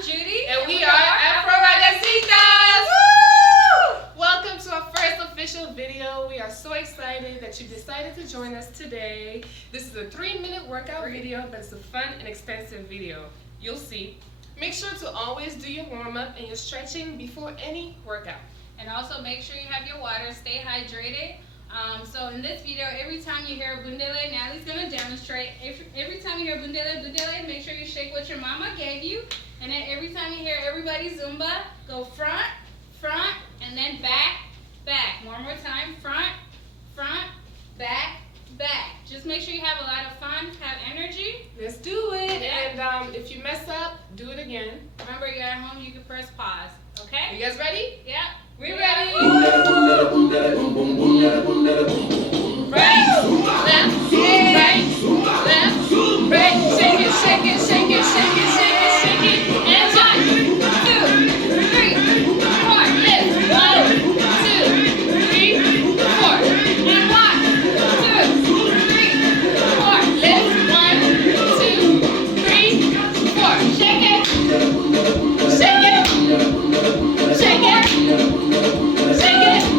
I'm Judy. And we are Afro Ragazzitas. Woo! Welcome to our first official video. We are so excited that you decided to join us today. This is a 3-minute workout video, but it's a fun and expensive video. You'll see. Make sure to always do your warm-up and your stretching before any workout. And also make sure you have your water. Stay hydrated. So in this video, every time you hear Bundele, Natalie's going to demonstrate. Every time you hear Bundele, Bundele, make sure you shake what your mama gave you. And then every time you hear everybody Zumba, go front, front, and then back, back. One more time, front, front, back, back. Just make sure you have a lot of fun, have energy. Let's do it. And if you mess up, do it again. Remember, you're at home, you can press pause. Okay? You guys ready? Yeah. We're ready. Right, left, left, right. Shake it, shake it, shake it, shake it, shake it, shake it. And 1, 2, 3, 4. Lift. 1, 2, 3, 4. And 1, 2, 3, 4. Lift. 1, 2, 3, 4. Shake it. Shake it. Shake it. Shake it.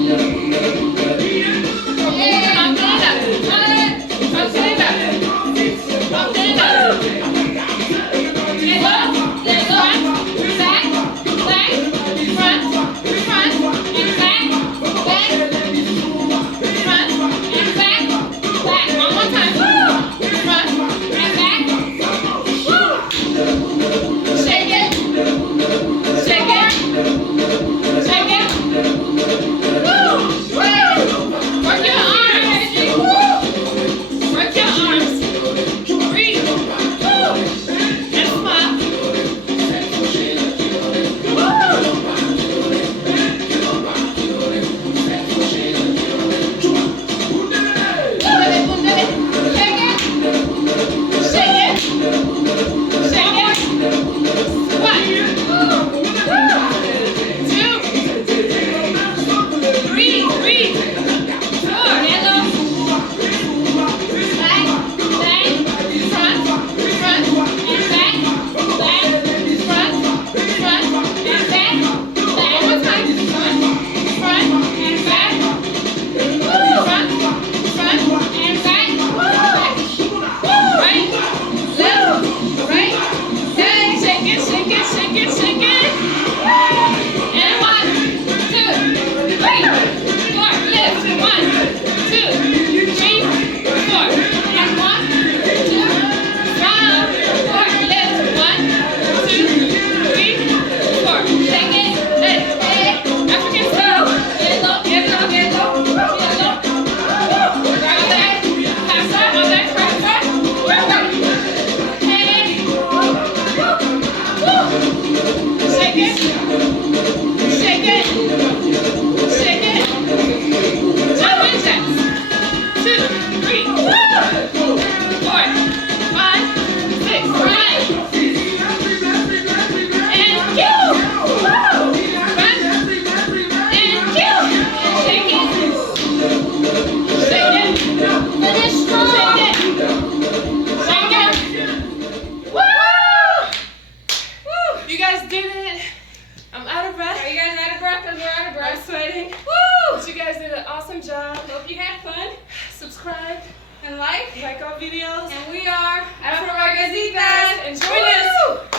I'm sweating. Woo! But you guys did an awesome job. Hope you had fun. Subscribe and like our videos. And we are Afro Ragazzitas. And join us.